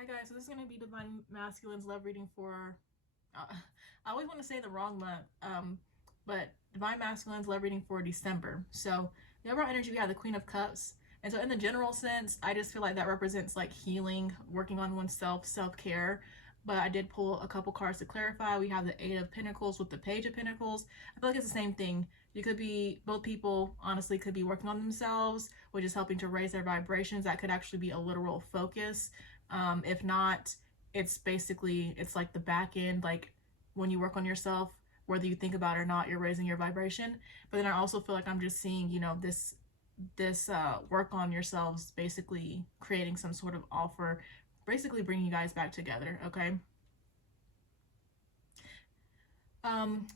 Hi guys, so this is going to be Divine Masculine's love reading for, I always want to say the wrong month, but Divine Masculine's love reading for December. So the overall energy, we have the Queen of Cups. And so in the general sense, I just feel like that represents like healing, working on oneself, self-care. But I did pull a couple cards to clarify. We have the Eight of Pentacles with the Page of Pentacles. I feel like it's the same thing. You could be, both people honestly could be working on themselves, which is helping to raise their vibrations. That could actually be a literal focus. If not, it's basically, it's like the back end, like when you work on yourself, whether you think about it or not, you're raising your vibration. But then I also feel like I'm just seeing, this work on yourselves, basically creating some sort of offer, basically bringing you guys back together, okay?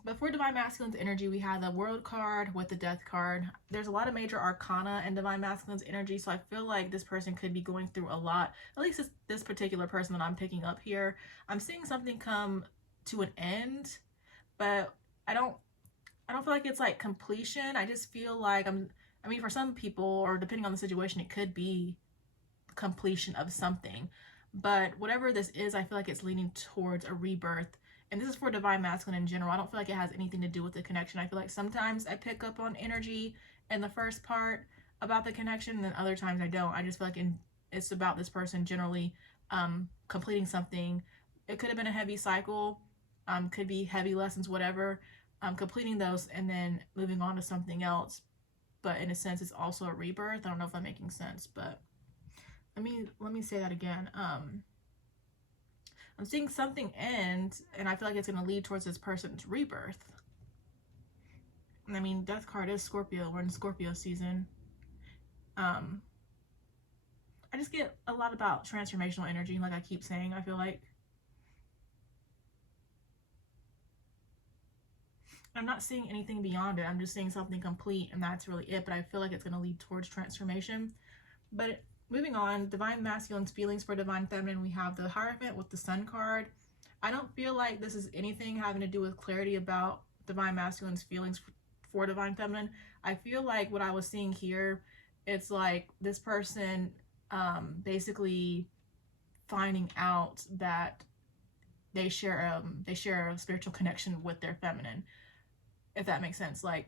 But for Divine Masculine's energy, we have the World card with the Death card. There's a lot of major arcana in Divine Masculine's energy, so I feel like this person could be going through a lot. At least this particular person that I'm picking up here. I'm seeing something come to an end, but I don't feel like it's like completion. I just feel like I mean, for some people, or depending on the situation, it could be completion of something. But whatever this is, I feel like it's leaning towards a rebirth. And this is for Divine Masculine in general. I don't feel like it has anything to do with the connection. I feel like sometimes I pick up on energy in the first part about the connection, and then other times I don't. I just feel like it's about this person generally completing something. It could have been a heavy cycle, could be heavy lessons, whatever. Completing those and then moving on to something else. But in a sense, it's also a rebirth. I don't know if I'm making sense, but let me say that again. I'm seeing something end, and I feel like it's going to lead towards this person's rebirth. I mean, Death card is Scorpio. We're in Scorpio season. I just get a lot about transformational energy, like I keep saying, I feel like. I'm not seeing anything beyond it. I'm just seeing something complete, and that's really it. But I feel like it's going to lead towards transformation. But moving on, Divine Masculine's feelings for Divine Feminine, we have the Hierophant with the Sun card. I don't feel like this is anything having to do with clarity about Divine Masculine's feelings for Divine Feminine. I feel like what I was seeing here, it's like this person basically finding out that they share a spiritual connection with their feminine, if that makes sense. Like,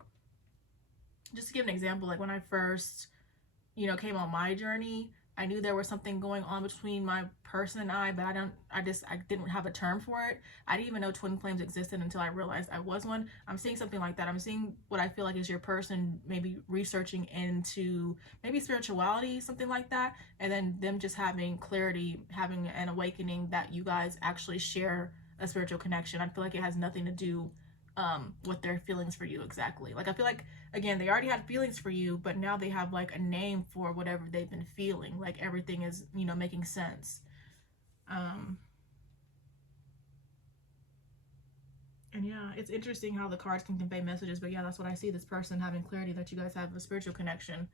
just to give an example, like when I first came on my journey, I knew there was something going on between my person and I, but I didn't have a term for it. I didn't even know twin flames existed until I realized I was one. I'm seeing something like that. I'm seeing what I feel like is your person maybe researching into maybe spirituality, something like that, and then them just having clarity, having an awakening that you guys actually share a spiritual connection. I feel like it has nothing to do with their feelings for you exactly. Like, I feel like, again, they already had feelings for you, but now they have like a name for whatever they've been feeling. Like, everything is, making sense. And yeah, it's interesting how the cards can convey messages, but yeah, that's what I see, this person having clarity that you guys have a spiritual connection.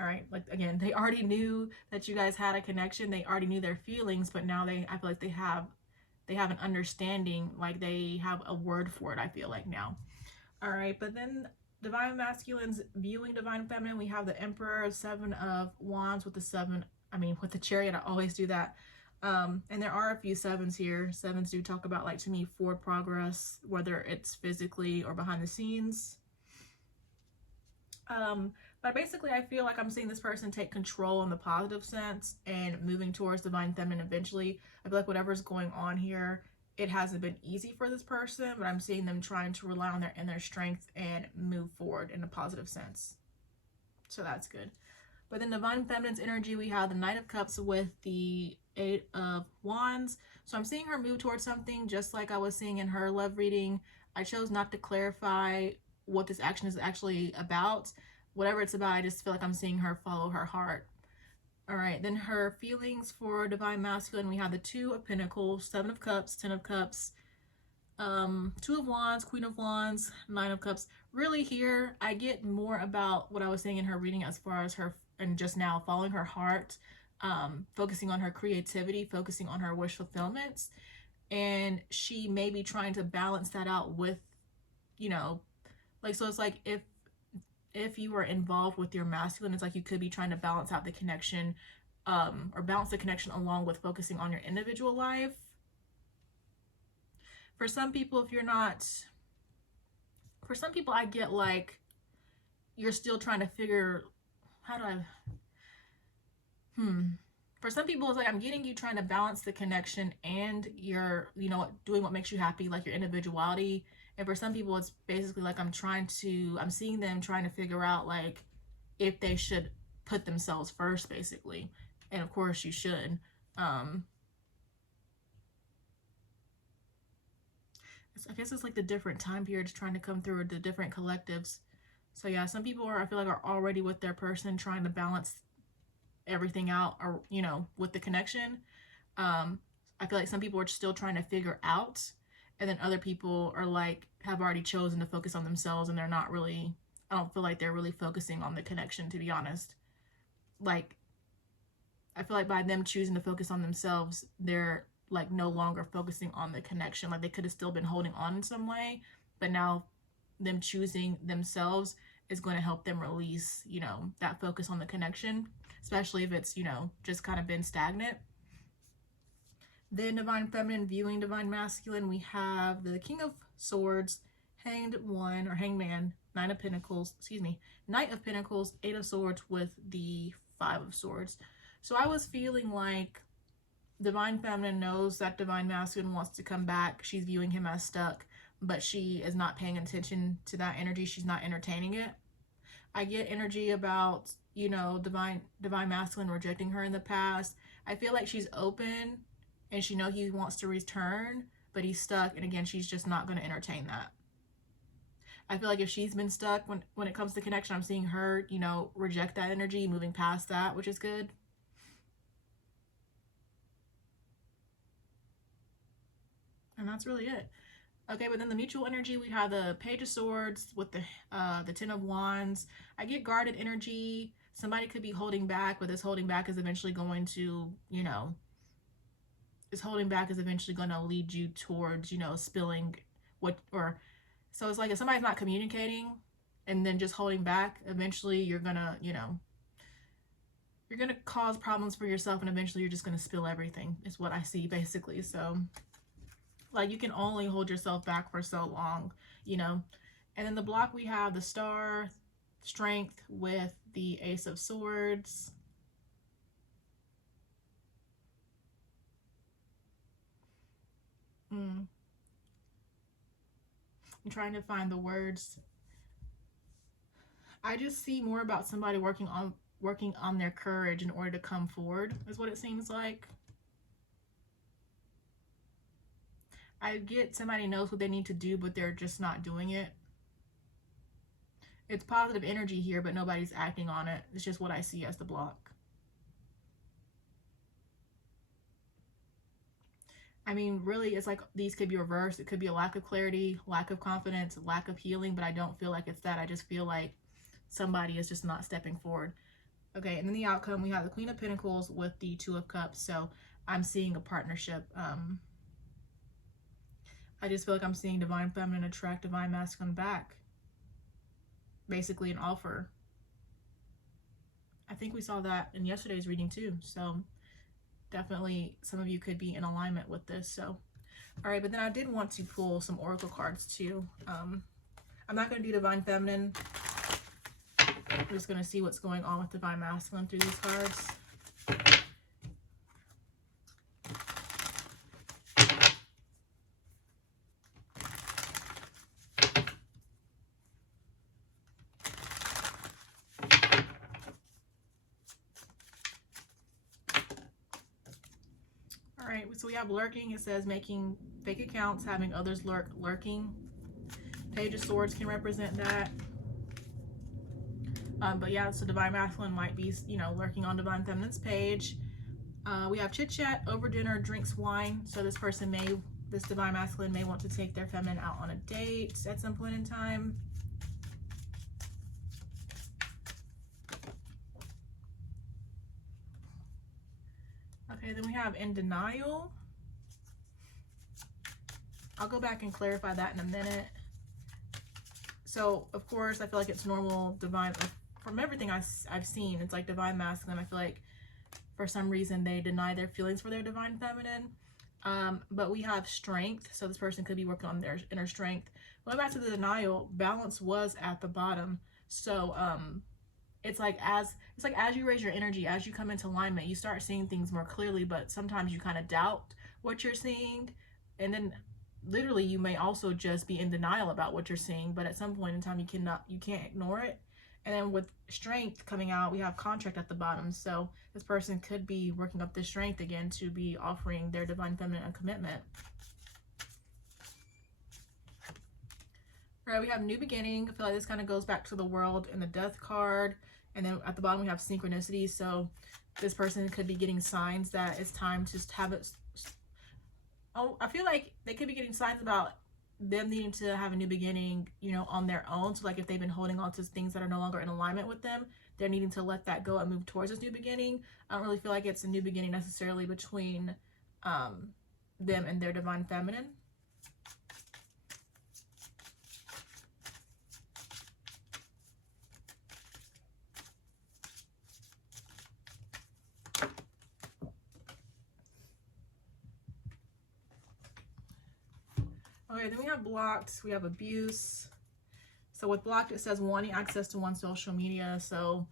All right, like, again, they already knew that you guys had a connection. They already knew their feelings, but now I feel like they have an understanding, like they have a word for it, I feel like now. All right, but then Divine Masculine's viewing Divine Feminine, we have the Emperor, Seven of Wands with the Chariot. I always do that. And there are a few sevens here. Sevens do talk about, like, to me, forward progress, whether it's physically or behind the scenes. But basically, I feel like I'm seeing this person take control in the positive sense and moving towards Divine Feminine eventually. I feel like whatever's going on here, it hasn't been easy for this person, but I'm seeing them trying to rely on their inner strength and move forward in a positive sense. So that's good. But then Divine Feminine's energy, we have the Knight of Cups with the Eight of Wands. So I'm seeing her move towards something, just like I was seeing in her love reading. I chose not to clarify what this action is actually about. Whatever it's about, I just feel like I'm seeing her follow her heart. All right, then her feelings for Divine Masculine, we have the Two of Pentacles, Seven of Cups, Ten of Cups, Two of Wands, Queen of Wands, Nine of Cups. Really here, I get more about what I was saying in her reading as far as her, and just now, following her heart, focusing on her creativity, focusing on her wish fulfillments. And she may be trying to balance that out with, like, so it's like if you were involved with your masculine, it's like you could be trying to balance out the connection or balance the connection along with focusing on your individual life. For some people, if you're not, for some people, I get like you're still trying to figure, how do I, for some people, it's like I'm getting you trying to balance the connection and your, you know, doing what makes you happy, like your individuality. And for some people, it's basically like I'm seeing them trying to figure out like if they should put themselves first, basically. And of course you should. I guess it's like the different time periods trying to come through, or the different collectives. So yeah, some people I feel like are already with their person trying to balance everything out, or, you know, with the connection. I feel like some people are still trying to figure out, and then other people are like, have already chosen to focus on themselves, and they're not really, I don't feel like they're really focusing on the connection, to be honest. Like, I feel like by them choosing to focus on themselves, they're like no longer focusing on the connection. Like they could have still been holding on in some way, but now them choosing themselves is going to help them release, you know, that focus on the connection, especially if it's, you know, just kind of been stagnant. Then Divine Feminine viewing Divine Masculine, we have the King of Swords, Hanged One, or Hanged Man, Knight of Pentacles, Eight of Swords with the Five of Swords. So I was feeling like Divine Feminine knows that Divine Masculine wants to come back. She's viewing him as stuck, but she is not paying attention to that energy. She's not entertaining it. I get energy about, you know, Divine Masculine rejecting her in the past. I feel like she's open and she knows he wants to return, but he's stuck. And again, she's just not going to entertain that. I feel like if she's been stuck when it comes to connection, I'm seeing her, you know, reject that energy, moving past that, which is good. And that's really it. Okay, but then the mutual energy, we have the Page of Swords with the Ten of Wands. I get guarded energy. Somebody could be holding back, but this holding back is eventually going to, you know, this holding back is eventually going to lead you towards, you know, spilling what, or, so it's like if somebody's not communicating and then just holding back, eventually you're going to, you know, you're going to cause problems for yourself, and eventually you're just going to spill everything, is what I see, basically. So, like, you can only hold yourself back for so long, you know. And then the block, we have the Star, Strength with the Ace of Swords. I'm trying to find the words. I just see more about somebody working on their courage in order to come forward, is what it seems like. I get somebody knows what they need to do, but they're just not doing it. It's positive energy here, but nobody's acting on it. It's just what I see as the block. I mean, really, it's like these could be reversed. It could be a lack of clarity, lack of confidence, lack of healing, but I don't feel like it's that. I just feel like somebody is just not stepping forward. Okay, and then the outcome, we have the Queen of Pentacles with the Two of Cups. So I'm seeing a partnership. I just feel like I'm seeing Divine Feminine attract Divine Masculine back. Basically an offer. I think we saw that in yesterday's reading too. So definitely some of you could be in alignment with this. So, all right, but then I did want to pull some oracle cards too. I'm not going to do Divine Feminine. I'm just going to see what's going on with Divine Masculine through these cards. So we have lurking. It says making fake accounts, having others lurking. Page of Swords can represent that. But yeah, so Divine Masculine might be, you know, lurking on Divine Feminine's page. We have chit chat, over dinner, drinks wine. So this Divine Masculine may want to take their feminine out on a date at some point in time. Okay, then we have in denial. I'll go back and clarify that in a minute. So, of course, I feel like it's normal, divine, from everything I've seen, it's like Divine Masculine. I feel like for some reason they deny their feelings for their divine feminine. But we have strength, so this person could be working on their inner strength. Going back to the denial, balance was at the bottom. So it's like as you raise your energy, as you come into alignment, you start seeing things more clearly, but sometimes you kind of doubt what you're seeing. And then literally you may also just be in denial about what you're seeing, but at some point in time you can't ignore it. And then with strength coming out, we have contract at the bottom. So this person could be working up the strength again to be offering their divine feminine a commitment. All right, we have new beginning. I feel like this kind of goes back to the world and the death card. And then at the bottom we have synchronicity. So this person could be getting signs that it's time to have it. Oh, I feel like they could be getting signs about them needing to have a new beginning, you know, on their own. So like if they've been holding on to things that are no longer in alignment with them, they're needing to let that go and move towards this new beginning. I don't really feel like it's a new beginning necessarily between them and their divine feminine. Okay, then we have blocked, we have abuse. So with blocked, it says wanting access to one's social media. So,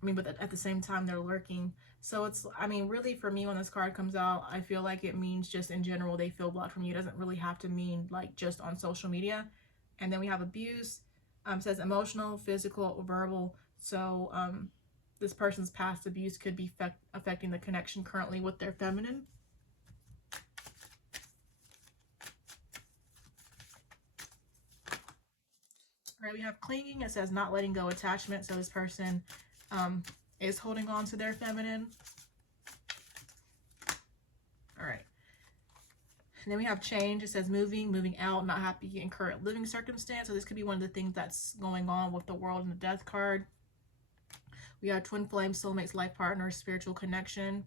I mean, but at the same time, they're lurking. So it's, I mean, really for me, when this card comes out, I feel like it means just in general, they feel blocked from you. It doesn't really have to mean like just on social media. And then we have abuse, says emotional, physical, or verbal. So this person's past abuse could be affecting the connection currently with their feminine. All right, we have clinging. It says not letting go, attachment. So this person is holding on to their feminine. All right. And then we have change. It says moving out, not happy in current living circumstance. So this could be one of the things that's going on with the world and the death card. We have twin flame, soulmates, life partner, spiritual connection.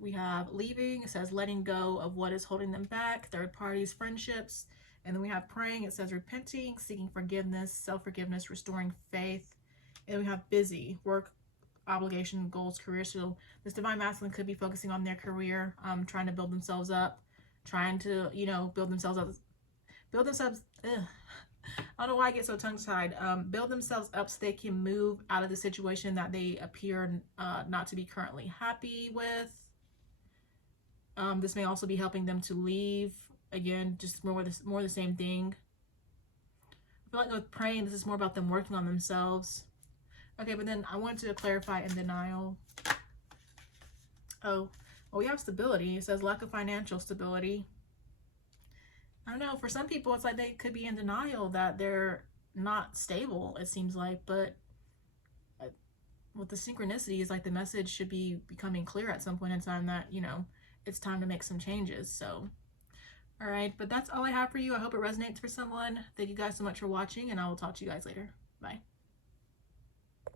We have leaving. It says letting go of what is holding them back, third parties, friendships. And then we have praying. It says repenting, seeking forgiveness, self-forgiveness, restoring faith. And we have busy, work, obligation, goals, career. So this divine masculine could be focusing on their career, trying to build themselves up, trying to, you know, build themselves up. I don't know why I get so tongue-tied. Build themselves up so they can move out of the situation that they appear not to be currently happy with. This may also be helping them to leave. Again, just more the same thing. I feel like with praying, this is more about them working on themselves. Okay, but then I wanted to clarify in denial. Oh, well, we have stability. It says lack of financial stability. I don't know. For some people, it's like they could be in denial that they're not stable, it seems like. But with the synchronicity, it's like the message should be becoming clear at some point in time that, you know, it's time to make some changes. So, all right. But that's all I have for you. I hope it resonates for someone. Thank you guys so much for watching, and I will talk to you guys later. Bye.